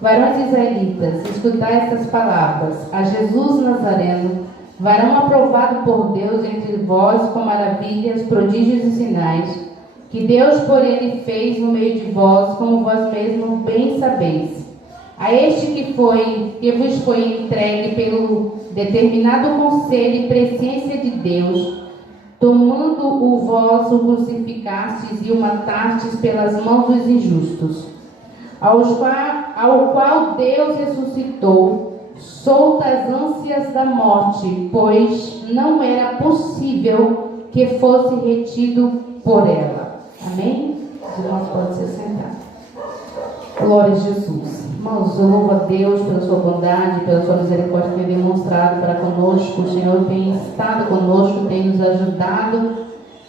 Varões israelitas, escutai estas palavras: a Jesus Nazareno, varão aprovado por Deus entre vós com maravilhas, prodígios e sinais, que Deus por ele fez no meio de vós, como vós mesmos bem sabeis. A este que vos foi entregue pelo determinado conselho e presciência de Deus, tomando-o vós o crucificastes e o matastes pelas mãos dos injustos, ao qual Deus ressuscitou, solta as ânsias da morte, pois não era possível que fosse retido por ela. Amém? Os irmãos podem se sentar. Glória a Jesus. Irmãos, eu louvo a Deus pela sua bondade, pela sua misericórdia que tem demonstrado para conosco. O Senhor tem estado conosco, tem nos ajudado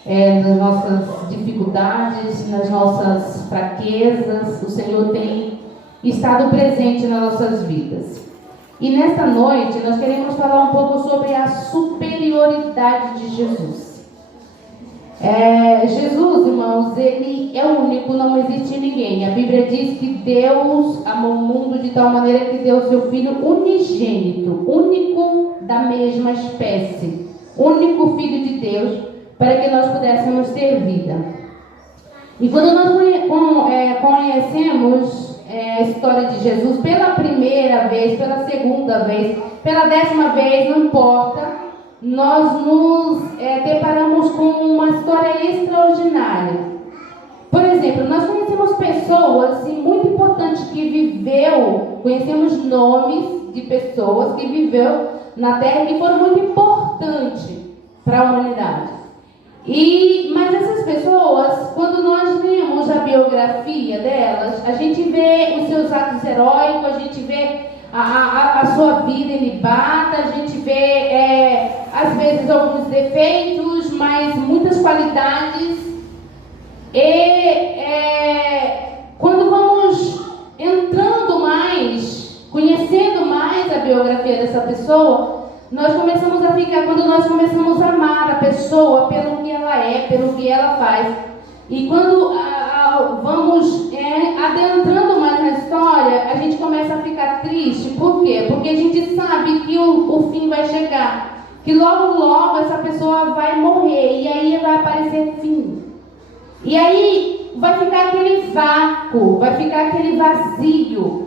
nas nossas dificuldades, nas nossas fraquezas. O Senhor tem estado presente nas nossas vidas. E nesta noite nós queremos falar um pouco sobre a superioridade de Jesus. Jesus, irmãos, ele é único, não existe ninguém. A Bíblia diz que Deus amou o mundo de tal maneira que deu seu Filho unigênito, único da mesma espécie, único Filho de Deus, para que nós pudéssemos ter vida. E quando nós conhecemos a história de Jesus pela primeira vez, pela segunda vez, pela 10ª vez, não importa, nós nos deparamos com uma história extraordinária. Por exemplo, nós conhecemos pessoas muito importantes que conhecemos nomes de pessoas que viveu na Terra e que foram muito importantes para a humanidade. Mas essas pessoas, quando nós lemos a biografia delas, a gente vê os seus atos heróicos, a gente vê a sua vida ilibada, a gente vê às vezes alguns defeitos, mas muitas qualidades. Quando vamos entrando mais, conhecendo mais a biografia dessa pessoa, quando nós começamos a amar a pessoa pelo que ela é, pelo que ela faz. E quando vamos adentrando mais na história, a gente começa a ficar triste. Por quê? Porque a gente sabe que o fim vai chegar, que logo essa pessoa vai morrer, e aí vai aparecer fim. E aí vai ficar aquele vácuo, vai ficar aquele vazio.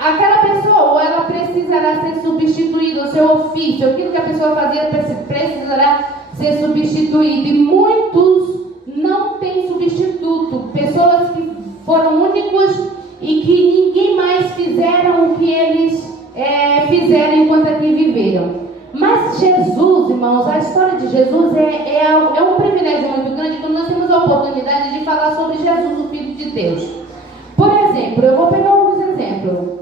Aquela pessoa, ela precisará ser substituída, o seu ofício, aquilo que a pessoa fazia precisará ser substituído. E muitos não têm substituto, pessoas que foram únicos e que ninguém mais fizeram o que eles fizeram enquanto aqui viveram. Mas Jesus, irmãos, a história de Jesus é um privilégio muito grande quando nós temos a oportunidade de falar sobre Jesus, o Filho de Deus. Por exemplo, eu vou pegar alguns exemplos.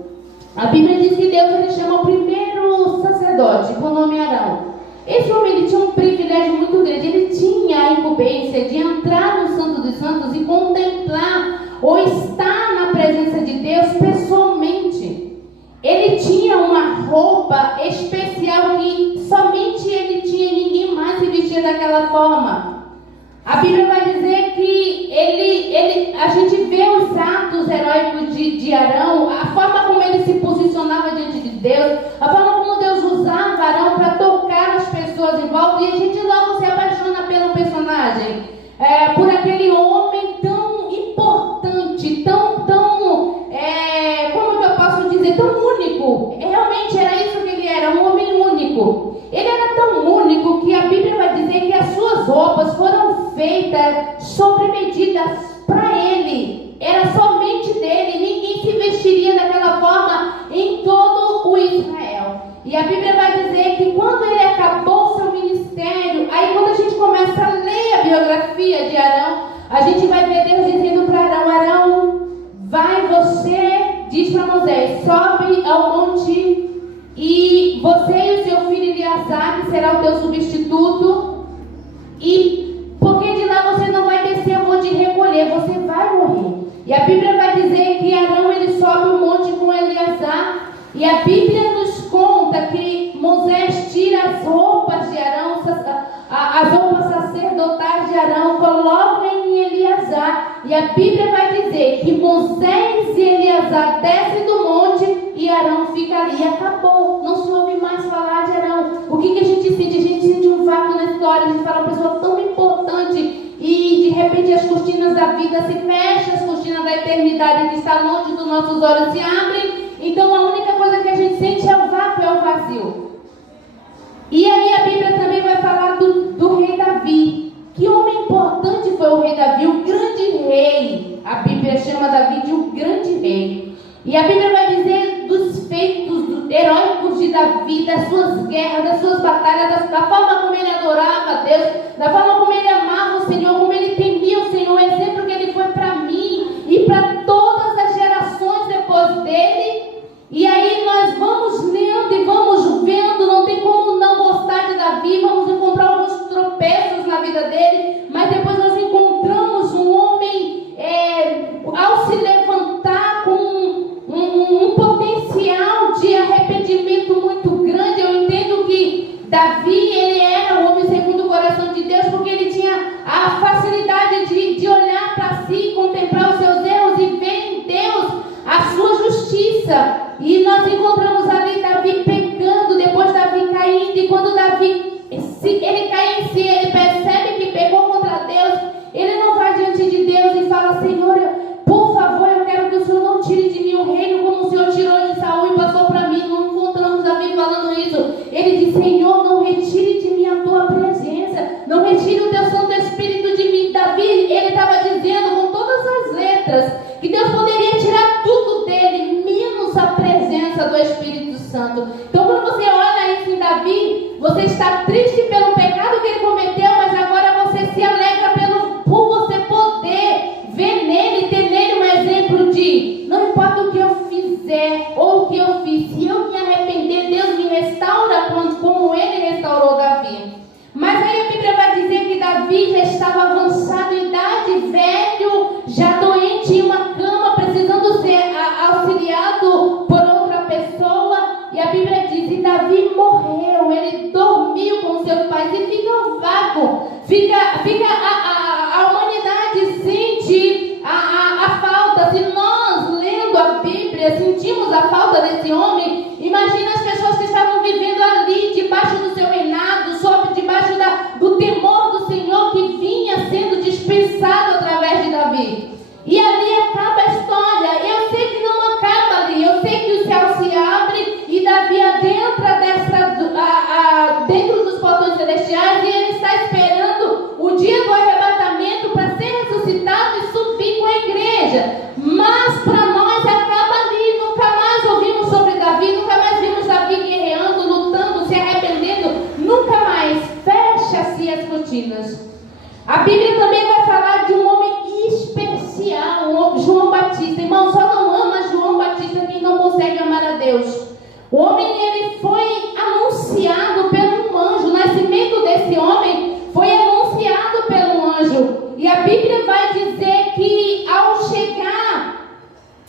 A Bíblia diz que Deus ele chama o primeiro sacerdote, com o nome Arão. Esse homem ele tinha um privilégio muito grande. Ele tinha a incumbência de entrar no Santo dos Santos e contemplar ou estar na presença de Deus pessoalmente. Ele tinha uma roupa especial que somente ele tinha, ninguém mais se vestia daquela forma. A Bíblia vai dizer que a gente vê os atos heróicos de Arão, a forma como ele se posicionava diante de Deus, a forma como Deus usava Arão para tocar as pessoas em volta, e a gente logo se apaixona pelo personagem, por aquele homem tão importante, como que eu posso dizer, tão único. Realmente era isso que ele era, um homem único. Ele era tão único que a Bíblia vai dizer que as suas roupas foram feitas sobre medidas para ele. Era somente dele, ninguém se vestiria daquela forma em todo o Israel. E a Bíblia vai dizer que quando ele acabou seu ministério, aí quando a gente começa a ler a biografia de Arão, a gente vai ver Deus dizendo para Arão: Arão, diz para Moisés, sobe ao monte, e você e o seu filho Eleazar, que será o teu substituto, e porque de lá você não vai descer, eu vou te recolher, você vai morrer. E a Bíblia vai dizer que Arão ele sobe o monte com Eleazar, e a Bíblia nos conta que Moisés tira as roupas de Arão, as roupas sacerdotais de Arão, coloca em Eleazar, E a Bíblia vai dizer que Moisés e Eleazar descem do monte e Arão fica ali. E acabou. Não se ouve mais falar de Arão. O que a gente sente? A gente sente um vácuo na história. A gente fala uma pessoa tão importante e de repente as cortinas da vida se fecham, as cortinas da eternidade que está longe dos nossos olhos se abrem. Então a única coisa que a gente sente é o vácuo, é o vazio. E aí a Bíblia também vai falar do rei Davi. Que homem importante foi o rei Davi, o grande rei. A Bíblia chama Davi de um grande rei. E a Bíblia vai dizer dos feitos heróicos de Davi, das suas guerras, das suas batalhas, da forma como ele adorava a Deus, da forma como ele amava o Senhor, como ele temia o Senhor, o exemplo que ele foi para mim e para todas as gerações depois dele. E aí nós vamos lendo e vamos vendo, não tem como não gostar de Davi, vamos encontrar alguns tropeços na vida dele, mas depois nós encontramos um homem, ao se levantar com um potencial de arrependimento muito grande. Eu entendo que Davi, ele era o homem segundo o coração de Deus, porque ele tinha a facilidade de olhar para si, contemplar os seus erros e ver em Deus a sua justiça. E nós encontramos ali Davi pecando, depois Davi caindo, e quando Davi, ele cai em si, ele percebe que pecou contra Deus, ele não vai diante de Deus e fala: Senhor, por favor, eu quero que o Senhor não tire de mim o reino como o Senhor tirou de Saul e passou para mim. Não encontramos Davi falando isso. Ele diz: Senhor, não retire de mim a tua presença, não retire o teu Santo Espírito de mim. Davi, ele estava dizendo com todas as letras que Deus poderia tirar tudo dele, menos a presença do Espírito Santo. Então, quando você olha isso em Davi, você está triste pelo pecado que ele cometeu, mas agora você se alegra por você poder ver nele, ter nele um exemplo de: não importa o que eu fizer ou o que eu fiz, se eu me arrepender, Deus me restaura como ele restaurou Davi. Mas aí a Bíblia vai dizer que Davi já estava avançado em idade, velho, já doente em uma cama, precisando ser auxiliado por outra pessoa. E a Bíblia diz: e Davi morreu, ele dormiu com seus pais. E fica um vácuo, a humanidade sente a falta. Se nós, lendo a Bíblia, sentimos a falta desse homem, imagina as pessoas que estavam vivendo ali, debaixo do seu reinado, debaixo do temor do Senhor, que vinha sendo dispensado através de Davi. E ali acaba a história. Eu sei que não acaba ali, eu sei que o céu se abre e Davi adentra dentro dos portões celestiais, e ele está esperando o dia do arrebatamento para ser ressuscitado e subir com a igreja. Mas para nós acaba ali. Nunca mais ouvimos sobre Davi, nunca mais vimos Davi guerreando, lutando, se arrependendo. Nunca mais. Fecha-se as cortinas. A Bíblia também vai falar de um homem especial, João Batista. Irmão, só não ama João Batista quem não consegue amar a Deus. O homem, ele foi anunciado por um anjo. O nascimento desse homem foi anunciado por um anjo. E a Bíblia vai dizer que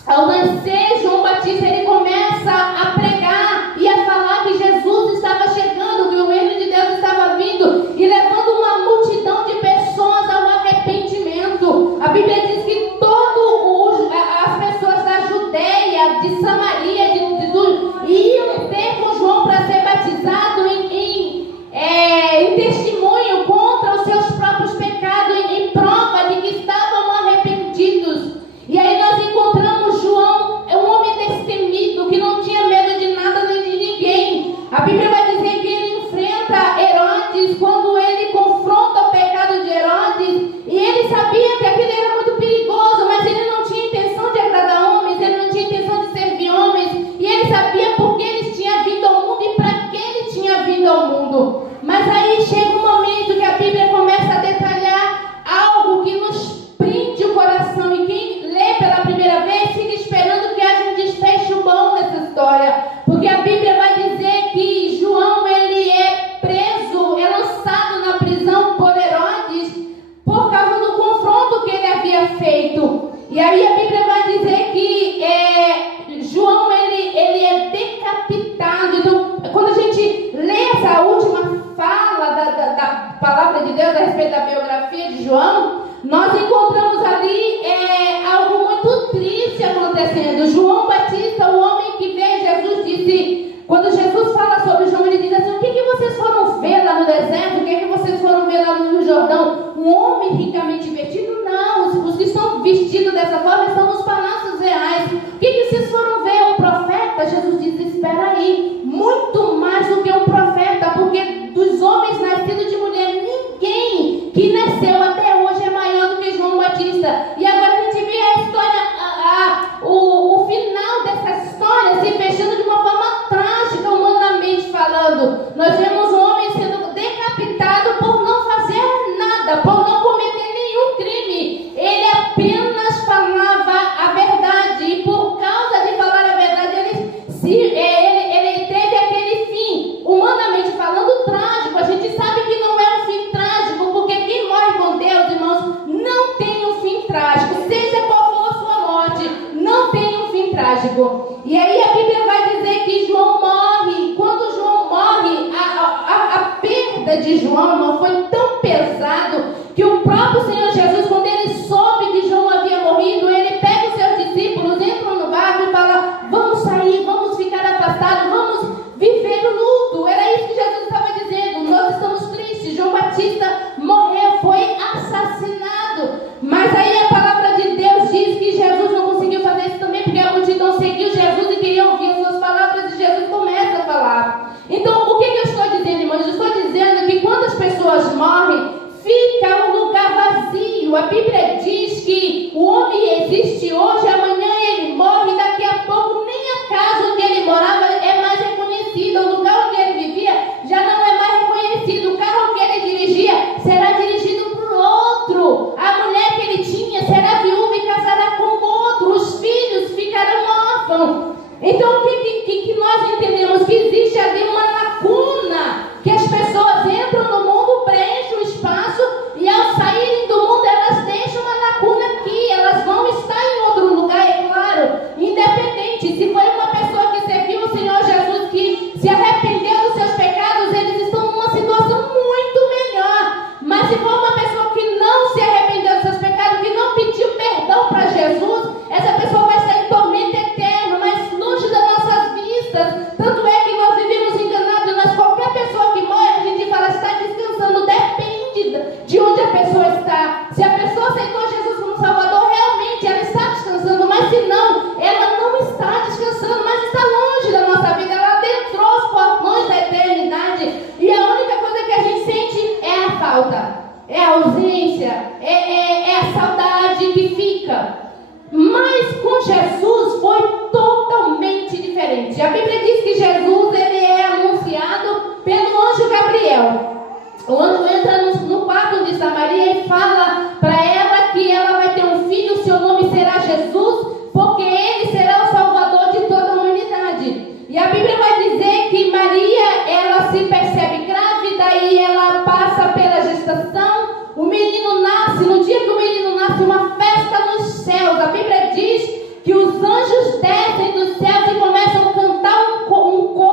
ao nascer João Batista, ele começa a pregar e a falar que Jesus estava chegando, que o reino de Deus estava vindo e levando uma multidão de pessoas ao arrependimento. A Bíblia diz que as pessoas da Judeia, de Samaria, iam ter com João para ser batizado em testemunho contra os seus próprios pecados, em prova de que estavam arrependidos. E aí nós encontramos João, um homem destemido, que não tinha medo de nada nem de ninguém. A Bíblia vai dizer que ele enfrenta Herodes quando ele confronta o pecado de Herodes, e ele sabia que aquilo era muito perigoso, mas ele não tinha intenção de agradar homens, ele não tinha intenção de servir homens, Senhor. E aí a Bíblia vai dizer que João morre. Quando João morre, a perda de João, irmão, foi tão pesado que o próprio Senhor Jesus, quando ele soube que João havia morrido, ele pega os seus discípulos, entram no barco e fala: vamos sair, vamos ficar afastados, vamos viver o luto. Era isso que Jesus estava dizendo. Nós estamos tristes. João Batista morreu, foi assassinado. Mas aí a palavra de Deus diz que Jesus não conseguiu fazer isso também, porque a multidão seguiu Jesus e queria ouvir as suas palavras, e Jesus começa a falar. Então, o que eu estou dizendo, irmãos? Eu estou dizendo que quando as pessoas morrem, fica um lugar vazio. A Bíblia diz que o homem existe hoje, amanhã ele morre, daqui a pouco nem a casa onde ele morava é mais reconhecida, o lugar onde ele vivia já não é mais reconhecido, o carro que ele dirigia será dirigido por outro, a mulher que ele tinha será viúva e casará com outro, os filhos ficarão órfãos. Então o que nós entendemos? Que existe ali uma lacuna, que as pessoas entram no mundo, preenchem o espaço, e ao saírem do mundo elas deixam uma lacuna aqui, elas vão estar em outro lugar, é claro, independente. Se foi uma pessoa que serviu o Senhor Jesus, que se arrependeu dos seus pecados, eles estão numa situação muito melhor. Mas se for uma pessoa que não se arrependeu dos seus pecados, que não pediu perdão para Jesus, essa pessoa vai estar em tormento eterno, mas longe das nossas vistas. Tanto é que nós vivemos enganados, mas qualquer pessoa que morre, a gente fala: está descansando. Depende de onde a pessoa está. Se a pessoa aceitou Jesus como Salvador, realmente ela está descansando, mas se não, ela não está descansando, mas está longe da nossa vida, ela adentrou os portões da eternidade, e a única coisa que a gente sente é a falta, é a ausência, é a saudade que fica. Mas com Jesus foi totalmente diferente. A Bíblia diz que Jesus, ele é anunciado pelo anjo Gabriel. O anjo entra no quarto de Samaria e fala para ela que ela vai ter um filho, seu nome será Jesus, porque ele será o Salvador de toda a humanidade. E a Bíblia vai dizer que Maria, ela se percebe grávida e ela passa pela gestação. O menino nasce, no dia que o menino nasce, uma festa nos céus. A Bíblia diz que os anjos descem dos céus e começam a cantar em coro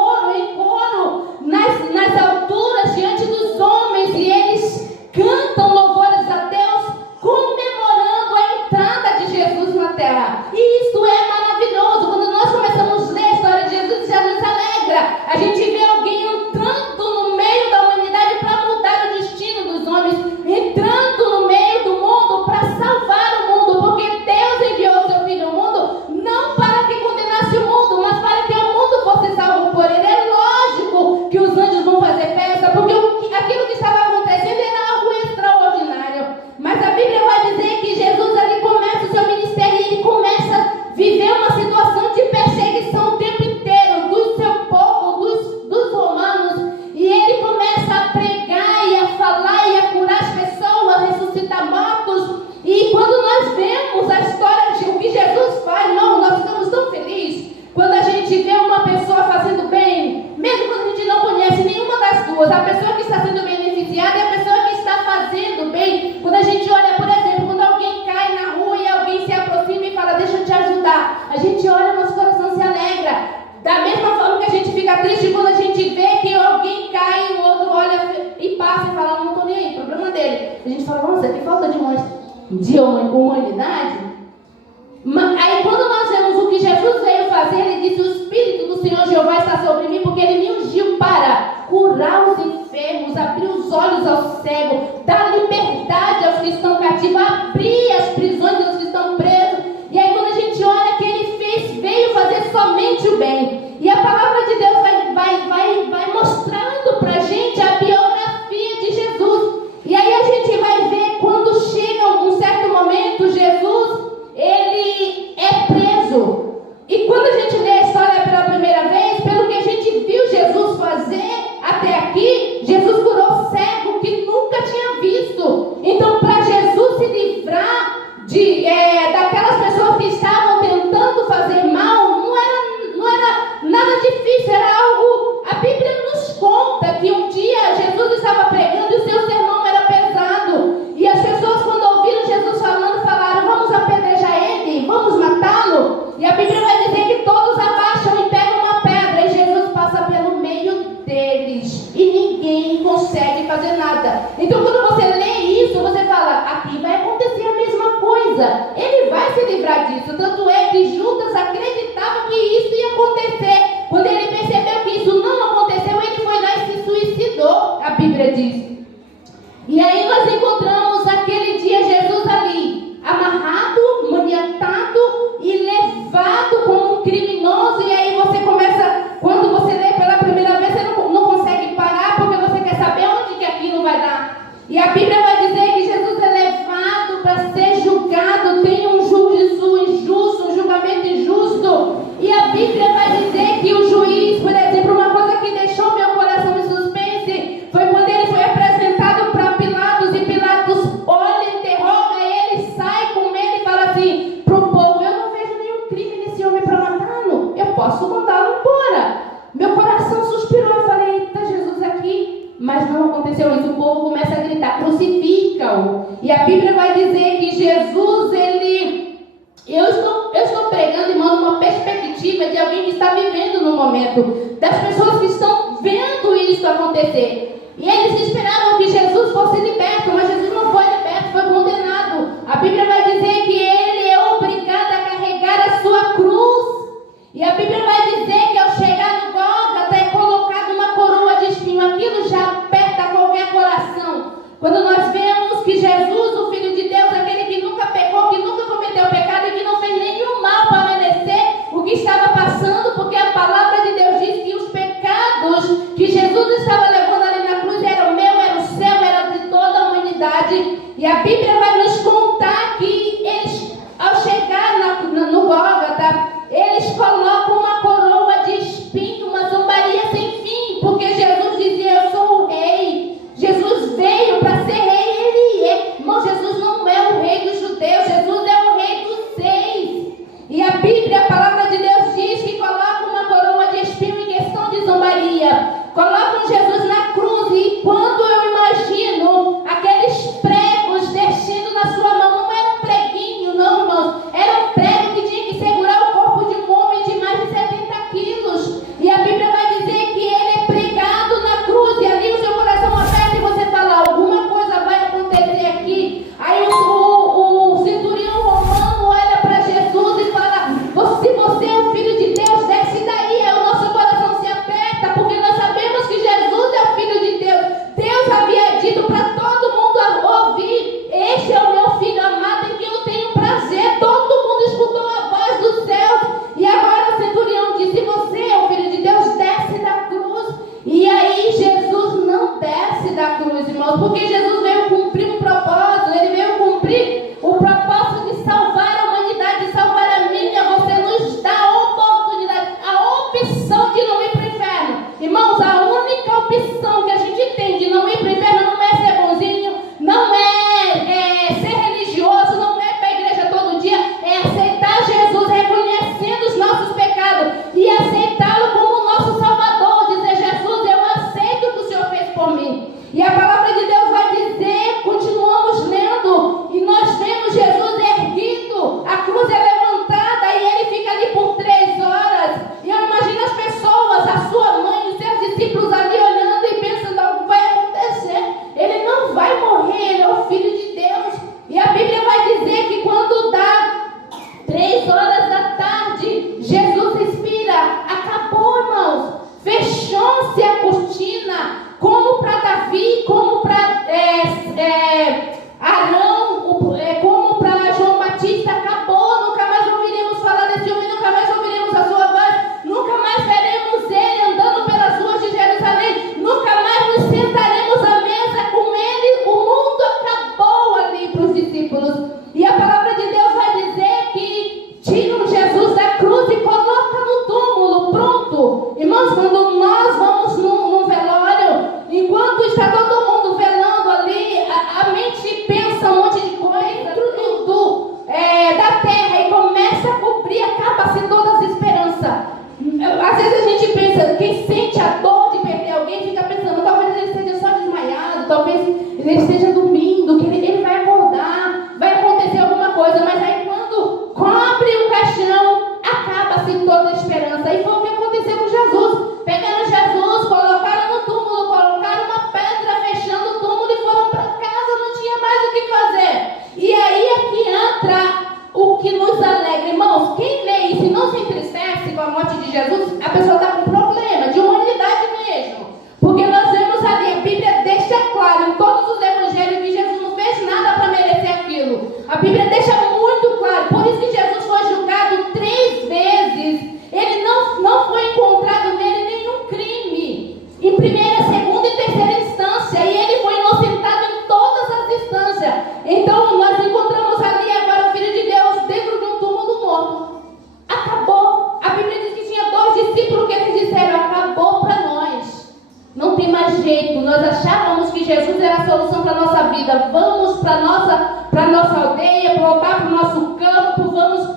nas alturas diante dos homens, e eles cantam louvores a Deus, comemorando a entrada de Jesus na terra. E isso é maravilhoso. Quando nós começamos a ler a história de Jesus, já nos alegra. A gente vê alguém entrando no meio da humanidade para mudar o destino dos homens, entrando no meio do mundo para salvar o mundo, porque Deus enviou o seu Filho ao mundo não para que condenasse o mundo, mas para que o mundo fosse salvo por ele. É lógico que os anjos vão fazer festa, porque aquilo que estava acontecendo era algo extraordinário. Mas a Bíblia vai dizer que Jesus ali começa o seu ministério, e ele começa a viver uma situação de perseguição o tempo inteiro do seu povo, dos romanos, e ele começa a pregar e a falar e a curar as pessoas, a ressuscitar mortos. E quando nós vemos a história de o que Jesus faz, irmão, nós ficamos tão felizes quando a gente vê uma pessoa fazendo bem, mesmo quando a gente não conhece nenhuma das duas, a pessoa que está sendo beneficiada e a pessoa que está fazendo bem. Quando a gente olha, por exemplo, quando alguém cai na rua e alguém se aproxima e fala: deixa eu te ajudar, a gente olha, nosso coração se alegra. Da mesma forma que a gente fica triste quando a gente vê que alguém cai e o outro olha e passa e fala: não estou nem aí, problema dele. A gente fala: nossa, que falta de humanidade. Aí quando nós vemos o que Jesus veio fazer, ele disse: o Espírito do Senhor Jeová está sobre mim, porque ele me ungiu para curar os enfermos, abrir os olhos aos cegos, dar liberdade aos que estão cativos, abrir as prisões aos que estão presos. E aí quando a gente olha que ele veio fazer somente o bem. E a palavra de Deus vai mostrando pra gente a biografia de Jesus. E aí a gente vai ver quando chega um certo momento, Jesus, ele é preso. E quando a gente lê a história pela primeira vez, pelo que a gente viu Jesus fazer até aqui, Jesus curou cego que nunca tinha criminoso, e aí você começa, quando você lê pela primeira vez, você não consegue parar, porque você quer saber onde que aquilo vai dar. E a Bíblia vai dizer que Jesus é levado para ser julgado, tem um juízo injusto, um julgamento injusto. E a Bíblia vai dizer que o juiz, por exemplo, uma coisa que deixou meu coração em suspense, foi quando ele foi apresentado para Pilatos, e Pilatos olha, interroga ele, sai com ele e fala assim para o povo: eu não vejo nenhum crime nesse homem para matá-lo, eu posso mandá-lo embora. Meu coração suspirou, eu falei: eita, Jesus aqui. Mas não aconteceu isso, o povo começa a gritar: crucifica-o. E a Bíblia vai dizer que Jesus, eu estou pregando, irmão, uma perspectiva de alguém que está vivendo no momento, das pessoas que estão vendo isso acontecer. E eles esperavam que Jesus fosse liberto, mas Jesus não foi liberto, foi condenado. A Bíblia vai dizer que ele é obrigado a carregar a sua cruz. E a Bíblia vai dizer que ao chegar no Gólgota é colocado uma coroa de espinho. Aquilo já aperta qualquer coração. Quando nós vemos que Jesus, o Filho de Deus, aquele que nunca pecou, que nunca cometeu pecado e que não fez nenhum mal para merecer o que estava passando, porque a palavra de Deus diz que os pecados que Jesus estava levando ali na cruz era o meu, era o seu, era de toda a humanidade. E a Bíblia vai nos contar que eles, ao chegar no Gólgota, eles colocam uma coroa de espinho, uma zombaria sem fim, porque Jesus dizia: eu sou o rei. Jesus veio para ser rei, ele é. Irmão, Jesus não é o rei dos judeus, Jesus é o rei dos reis. E a Bíblia, a palavra de Deus diz que coloca uma coroa de espinho em questão de zombaria. Colocam Jesus na cruz, e quando eu imagino aqueles pregos descendo na sua mão, não era um preguinho, não, irmãos, era um prego que tinha que segurar o corpo de um homem de mais de 70 quilos. E a Bíblia vai dizer que ele é pregado na cruz, e ali o seu coração aperta e você fala: alguma coisa vai acontecer aqui. Aí o centurião romano olha para Jesus e fala: se você é o Filho de Deus, desce daí. Aí o nosso coração se aperta, porque nós sabemos que Jesus é o Filho de Deus. Deus havia dito para todo mundo ouvir: este é o meu Filho amado em quem eu tenho prazer. Todo mundo escutou a voz dos céus. E agora o centurião disse: você é o Filho de Deus, desce da cruz. E aí Jesus não desce da cruz, irmãos, porque Jesus veio cumprir um propósito. Ele veio cumprir o propósito de salvar a humanidade, de salvar a minha. Você nos dá a oportunidade, a opção de não ir para o inferno. Irmãos, a única opção que a gente tem de não ir para o inferno não é ser bonzinho, não é ser religioso, não é para a igreja todo dia, é aceitar Jesus, reconhecendo os nossos pecados e aceitá-lo como o nosso Salvador. Dizer: Jesus, eu aceito o que o Senhor fez por mim. E a palavra de Deus vai dizer, continuamos lendo, e nós vemos Jesus erguido, a cruz é levantada e ele fica ali por 3 horas. E eu imagino as pessoas, a sua mãe, os seus discípulos ali olhando e pensando: algo vai acontecer, ele não vai morrer, ele é o Filho de Deus. E a Bíblia vai dizer que quando dá 3 horas da tarde, Jesus respira. Acabou, irmãos. Fechou-se a cortina, como para Davi, como para Arão, como para João Batista. Acabou, nunca mais ouviremos falar desse homem, nunca mais ouviremos a sua voz, nunca mais veremos ele andando pelas ruas de Jerusalém, nunca mais nos sentaremos à mesa com ele. O mundo acabou ali para os discípulos. E a palavra de Deus vai dizer que tiram Jesus da cruz e colocam no túmulo. Pronto. Irmãos, quando nós vamos num velório, enquanto está todo mundo velando ali, a mente pensa um monte de coisa dentro da terra e começa a cobrir, acaba-se todas as esperanças. Às vezes a gente pensa, quem sente a dor de perder alguém fica pensando: talvez ele esteja só desmaiado, talvez ele esteja dormindo, que ele vai acordar, vai acontecer alguma coisa. Mas aí quando cobre o caixão, acaba-se toda a esperança. E foi o que aconteceu com Jesus. Pegaram Jesus, colocaram no túmulo, colocaram uma pedra fechando o túmulo e foram para casa, não tinha mais o que fazer. E aí é que entra o que nos alegra. Irmãos, quem lê isso e não se entristece com a morte de Jesus, a pessoa está com problema de humanidade mesmo. Porque nós vemos ali, a Bíblia deixa claro em todos os evangelhos que Jesus não fez nada para merecer aquilo. A Bíblia deixa muito claro. Por isso que Jesus foi julgado 3 vezes. nós achávamos que Jesus era a solução para a nossa vida. Vamos para a nossa aldeia, voltar para o nosso campo, vamos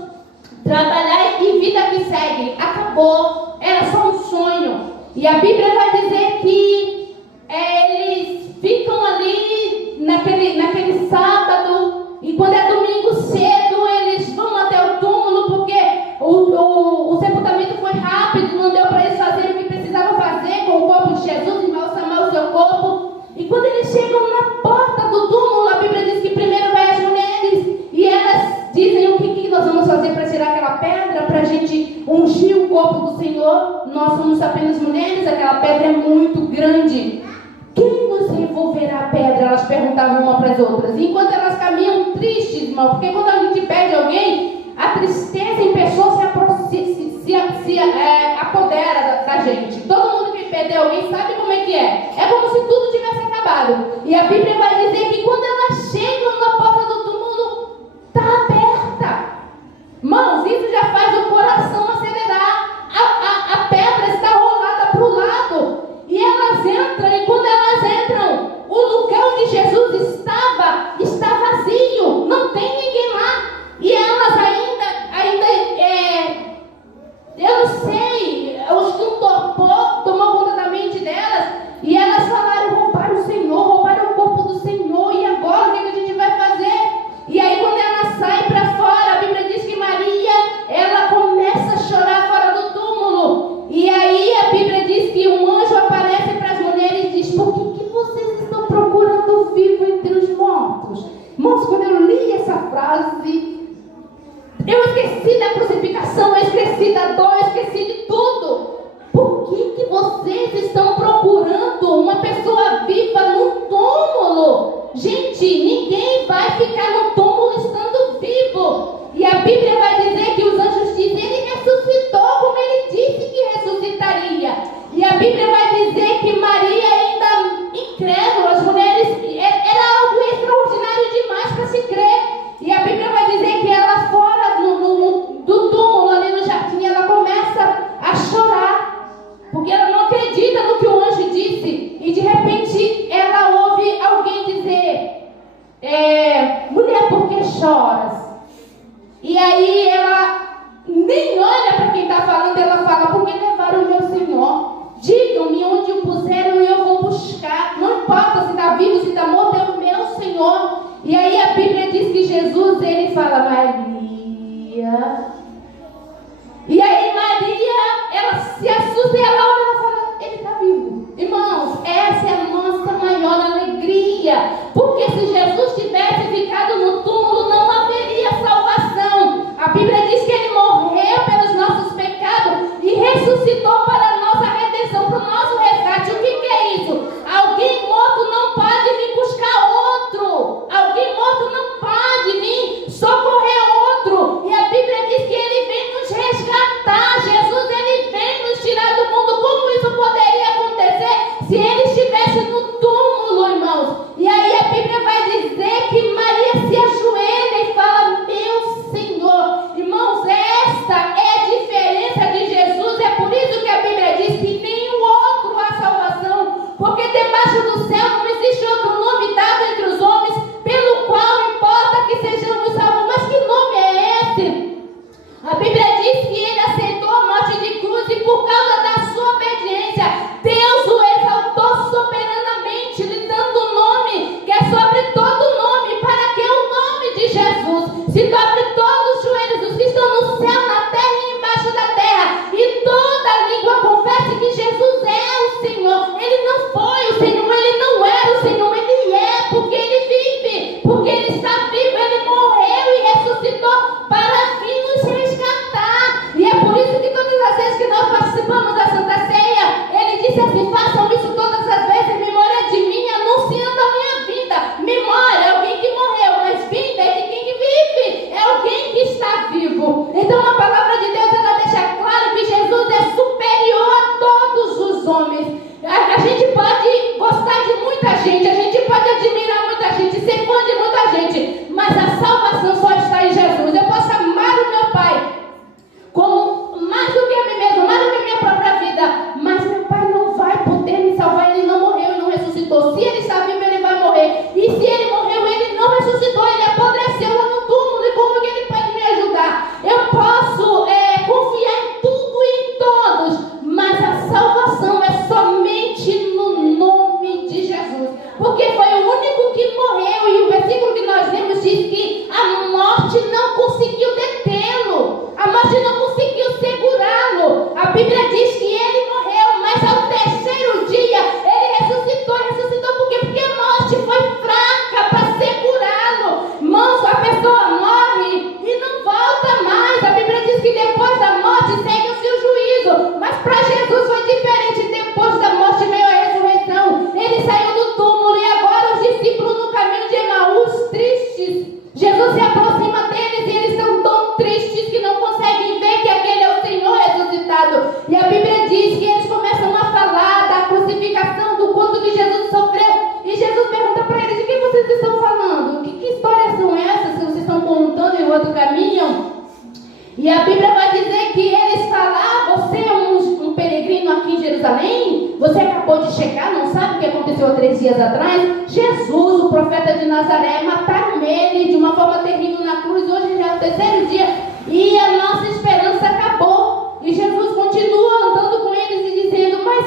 trabalhar e vida que segue. Acabou, era só um sonho. E a Bíblia vai dizer que eles ficam ali naquele sábado, e quando é domingo cedo, eles vão até o túmulo, porque o sepultamento foi rápido, não deu para eles fazerem o que precisavam fazer com o corpo de Jesus, embalsamar o seu corpo. E quando eles chegam na porta do túmulo, a Bíblia diz que primeiro vai as mulheres, e elas dizem: o que nós vamos fazer para tirar aquela pedra, para a gente ungir o corpo do Senhor? Nós somos apenas mulheres, aquela pedra é muito grande. Quem nos removerá a pedra? Elas perguntavam uma para as outras. E enquanto elas caminham tristes, irmão, porque quando a gente perde alguém, a tristeza em pessoa se apodera da gente. Todo mundo que perdeu alguém sabe como é que é. É como se tudo tivesse acabado. E a Bíblia vai dizer que quando elas chegam na porta do túmulo, está aberta. Mãos, isso já faz o coração acelerar. A pedra está rolada para o lado. E elas entram, e quando elas entram, o lugar onde Jesus está vazio, não tem ninguém lá. E elas ainda eu não sei, um torpor tomou conta da mente delas, e elas falaram: roubaram o Senhor, roubaram o corpo do Senhor, e agora o que a gente vai fazer? E aí quando ela sai para fora, a Bíblia diz que Maria, ela começa a chorar fora do túmulo. E aí a Bíblia diz que um anjo aparece para as mulheres e diz: por que vocês estão procurando o vivo entre os mortos? Irmãos, quando eu li essa frase, eu esqueci da crucificação, eu esqueci da dor, eu esqueci de tudo. Por que vocês estão procurando uma pessoa viva no túmulo? Gente, ninguém vai ficar no túmulo estando vivo. E a Bíblia vai dizer que os anjos dizem: ele ressuscitou como ele disse que ressuscitaria. E a Bíblia vai dizer que Maria, ainda incrédula, as mulheres, era algo extraordinário demais para se crer. E a Bíblia vai dizer que ela fora do túmulo, ali no jardim, ela começa a chorar, porque ela não acredita no que o anjo disse. E de repente ela ouve alguém dizer: mulher, por que choras? E aí ela nem olha para quem está falando, ela fala: porque levaram o meu Senhor. Digam-me onde o puseram e eu vou buscar. Não importa se está vivo, se está morto, é o meu Senhor. E aí a Bíblia diz que Jesus, ele fala: Maria. E aí Maria, ela se assusta e ela olha e fala: ele está vivo. Irmãos, essa é a nossa maior alegria. Porque se Jesus tivesse ficado no túmulo, não haveria salvação. A Bíblia diz que ele morreu pelos nossos pecados e ressuscitou para a nossa redenção, para o nosso resgate. O que é isso? Alguém morto não pode vir buscar outro. Alguém morto não pode vir socorrer outro. E a Bíblia diz que ele vem nos resgatar. Jesus, ele vem nos tirar do mundo. Como isso poderia acontecer se ele estivesse no túmulo, irmãos? E aí a Bíblia vai dizer que Maria se ajoelha e fala: meu Senhor. Irmãos, esta é a diferença de Jesus. É por isso que a Bíblia aconteceu 3 dias atrás, Jesus, o profeta de Nazaré, mataram ele de uma forma terrível na cruz. Hoje já é o 3º dia e a nossa esperança acabou. E Jesus continua andando com eles e dizendo: mas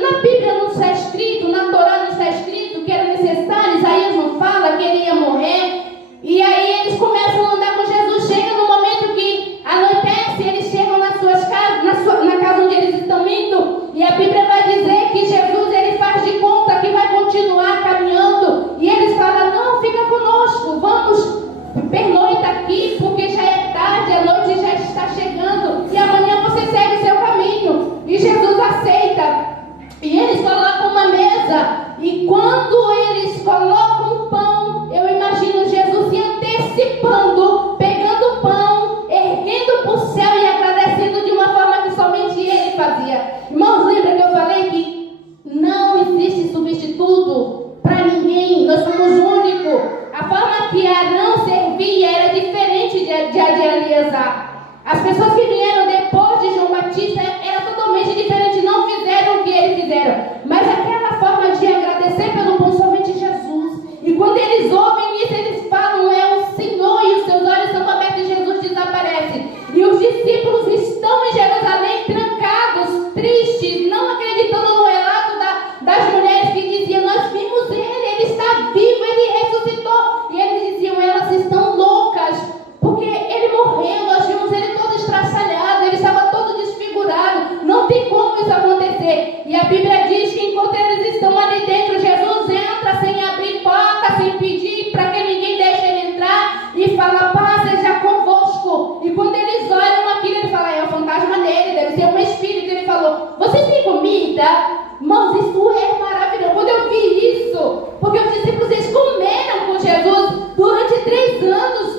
na Bíblia não está escrito, na Torá não está escrito que era necessário, Isaías não fala que ele ia morrer. E aí eles começam a andar com Jesus. Chega no momento que anoitece, eles chegam nas suas casas, na casa onde eles estão indo, e a Bíblia vai dizer que Jesus, ele faz de conta que vai continuar caminhando, e eles falam: não, fica conosco, vamos, pernoita aqui, porque já é tarde, a noite já está chegando, e amanhã você segue o seu caminho. E Jesus aceita, e eles colocam uma mesa, e quando eles colocam o pão, eu imagino Jesus se antecipando, pegando o pão, erguendo para o céu e agradecendo de uma forma que somente ele fazia. Irmãos, lembra que eu falei que não existe substituto para ninguém, nós somos únicos. A forma que Arão servia era diferente de Eliezer. As pessoas que vieram depois de João Batista era totalmente diferente, não fizeram o que eles fizeram, mas aquela forma de agradecer pelo pão somente Jesus. E quando eles ouvem isso, eles falam: é o Senhor, e os seus olhos são abertos e Jesus desaparece. E os discípulos estão em Jerusalém trancados, tristes, não acreditando no relato das mulheres que diziam: nós vimos ele está vivo, ele ressuscitou. E eles diziam: elas estão loucas, porque ele morreu, nós vimos ele todo estraçalhado, ele estava todo desfigurado, não tem como isso acontecer. E a Bíblia diz que enquanto eles estão ali dentro, Jesus entra sem abrir porta, sem pedir para que ninguém deixe ele entrar, e fala: paz seja convosco. E quando eles olham aquilo, ele fala: é o fantasma dele, deve ser um espírito. Ele falou: vocês têm comida? Irmãos, isso é maravilhoso. Quando eu vi isso, porque os discípulos, eles comeram com Jesus durante 3 anos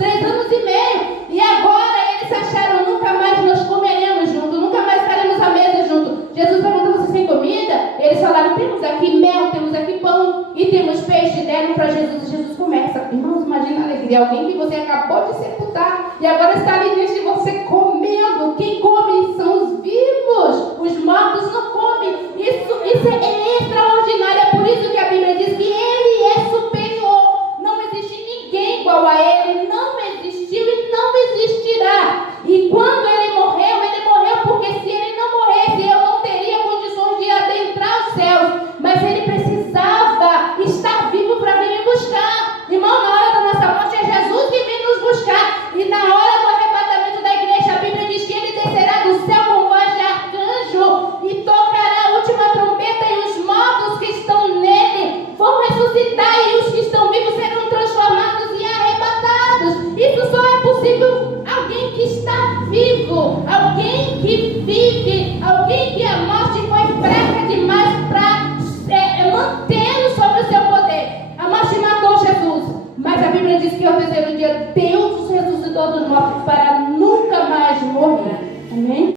e meio, e agora eles acharam: nunca mais nós comeremos juntos, nunca mais estaremos à mesa juntos. Jesus perguntou: vocês têm comida? Eles falaram: temos aqui mel, temos aqui pão e temos peixe. Deram para Jesus, e Jesus começa. Irmãos, imagina a alegria, alguém que você acabou de sepultar e agora está ali diante de você comendo. Quem come são os vivos, os mortos não comem. Isso é extraordinário. É por isso que a Bíblia diz que ele é superior, não existe ninguém igual a ele, não existiu e não existirá. E quando ele morreu porque se ele não morresse, eu não teria condições de adentrar os céus, mas ele precisava estar vivo para vir me buscar. Irmão, na hora da nossa morte é Jesus que vem nos buscar, e na hora do arrebatamento da igreja, a Bíblia diz que ele descerá do céu com voz de arcanjo e tocará a última trombeta, e os mortos que estão nele vão ressuscitar, e os que estão vivos serão transformados e arrebatados. Isso só é possível alguém que está vivo, alguém que vive, alguém que a morte foi fraca demais para mantê-lo sobre o seu poder. A morte matou Jesus, mas a Bíblia diz que ao 3º dia Deus ressuscitou dos mortos para nunca mais morrer. Amém?